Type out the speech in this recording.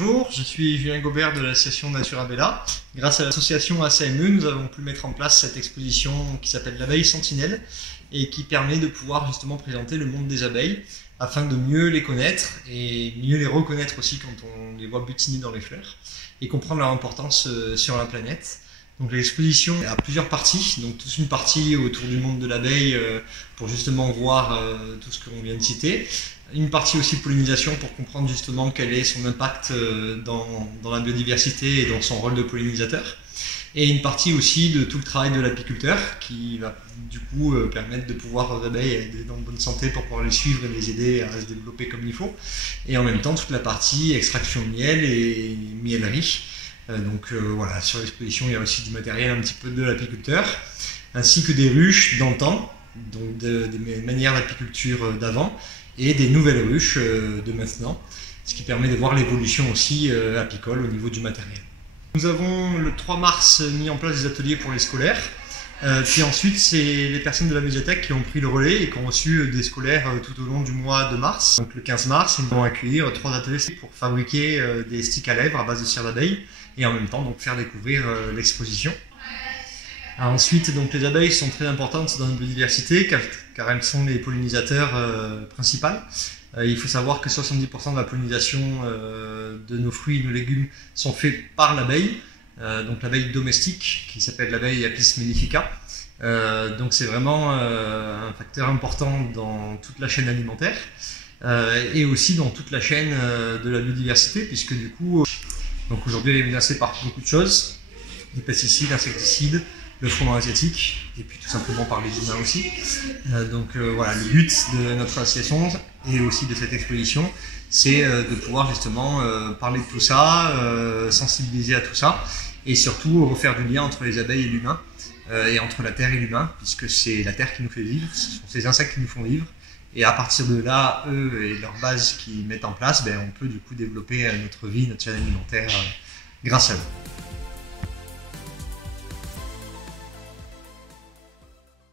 Bonjour, je suis Julien Gobert de l'association Naturabella. Grâce à l'association ACME, nous avons pu mettre en place cette exposition qui s'appelle l'abeille sentinelle et qui permet de pouvoir justement présenter le monde des abeilles afin de mieux les connaître et mieux les reconnaître aussi quand on les voit butiner dans les fleurs et comprendre leur importance sur la planète. Donc l'exposition a plusieurs parties, donc toute une partie autour du monde de l'abeille pour justement voir tout ce qu'on vient de citer. Une partie aussi pollinisation pour comprendre justement quel est son impact dans la biodiversité et dans son rôle de pollinisateur. Et une partie aussi de tout le travail de l'apiculteur qui va du coup permettre de pouvoir aux abeilles être en bonne santé pour pouvoir les suivre et les aider à se développer comme il faut. Et en même temps toute la partie extraction de miel et miellerie. Voilà, sur l'exposition il y a aussi du matériel un petit peu de l'apiculteur, ainsi que des ruches d'antan, donc des manières d'apiculture d'avant, et des nouvelles ruches de maintenant, ce qui permet de voir l'évolution aussi apicole au niveau du matériel. Nous avons le 3 mars mis en place des ateliers pour les scolaires, puis ensuite c'est les personnes de la médiathèque qui ont pris le relais et qui ont reçu des scolaires tout au long du mois de mars. Donc le 15 mars, ils vont accueillir 3 ateliers pour fabriquer des sticks à lèvres à base de cire d'abeille et en même temps donc faire découvrir l'exposition. Ensuite, donc, les abeilles sont très importantes dans la biodiversité car elles sont les pollinisateurs principaux. Il faut savoir que 70% de la pollinisation de nos fruits et nos légumes sont faits par l'abeille, donc l'abeille domestique qui s'appelle l'abeille Apis mellifica. Donc c'est vraiment un facteur important dans toute la chaîne alimentaire et aussi dans toute la chaîne de la biodiversité puisque du coup, aujourd'hui elle est menacée par beaucoup de choses, des pesticides, insecticides, le frelon asiatique, et puis tout simplement par les humains aussi. Voilà, le but de notre association et aussi de cette exposition, c'est de pouvoir justement parler de tout ça, sensibiliser à tout ça, et surtout refaire du lien entre les abeilles et l'humain, et entre la terre et l'humain, puisque c'est la terre qui nous fait vivre, ce sont ces insectes qui nous font vivre, et à partir de là, eux et leurs bases qu'ils mettent en place, on peut du coup développer notre vie, notre chaîne alimentaire grâce à eux.